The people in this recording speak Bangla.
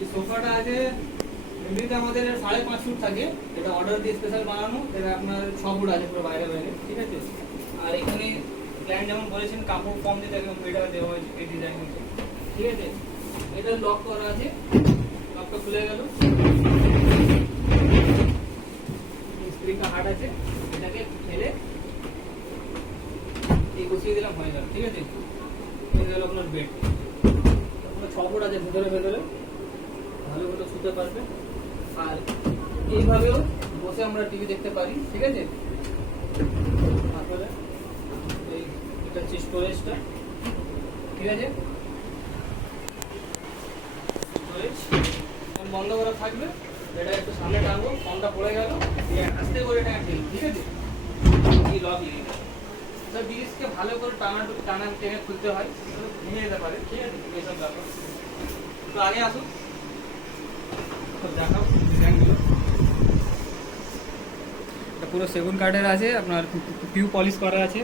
এই সোফাটা আছে এমনিতে আমাদের 5.5 ফুট থাকে, এটা অর্ডার দিয়ে স্পেশাল বানানো, এটা আপনার 6 ফুট আছে পুরো বাইরে বাইরে, ঠিক আছে। আর এখানে ক্লায়েন্ট যেমন বলেছেন কাপড় কম দিতে একদম এটা দেওয়া হয়েছে এই ডিজাইন হয়েছে, ঠিক আছে। এটা লক করা আছে, লকটা খুলে গেল, স্প্রিংটা হার্ড আছে, এটাকে ফেলে এই বসিয়ে দিলাম, হয়ে গেল, ঠিক আছে। হয়ে গেল আপনার বেড, 6 ফুট আছে ভেতরে ভেতরে, ভালো মতো শুতে পারবে। আর এইভাবেও বসে আমরা টিভি দেখতে পারি, ঠিক আছে। তারপরে এটা হচ্ছে স্টোরেজটা, ঠিক আছে। স্টোরেজ বন্ধ করা থাকবে, এটা একটু সামনে টানবো, ফোনটা পড়ে গেল, আস্তে করে এটা ঠিক, ঠিক আছে। এই লক লেগে গেল, স্যার ব্রিজকে ভালো করে টানা টেনে খুলতে হয়, ভেঙে যেতে পারে, ঠিক আছে। এইসব ব্যাপার তো আগে আসুন দেখাও ডিজাইনগুলো। পুরো সেগুন কাঠের আছে, আপনার পিউ পলিশ করা আছে,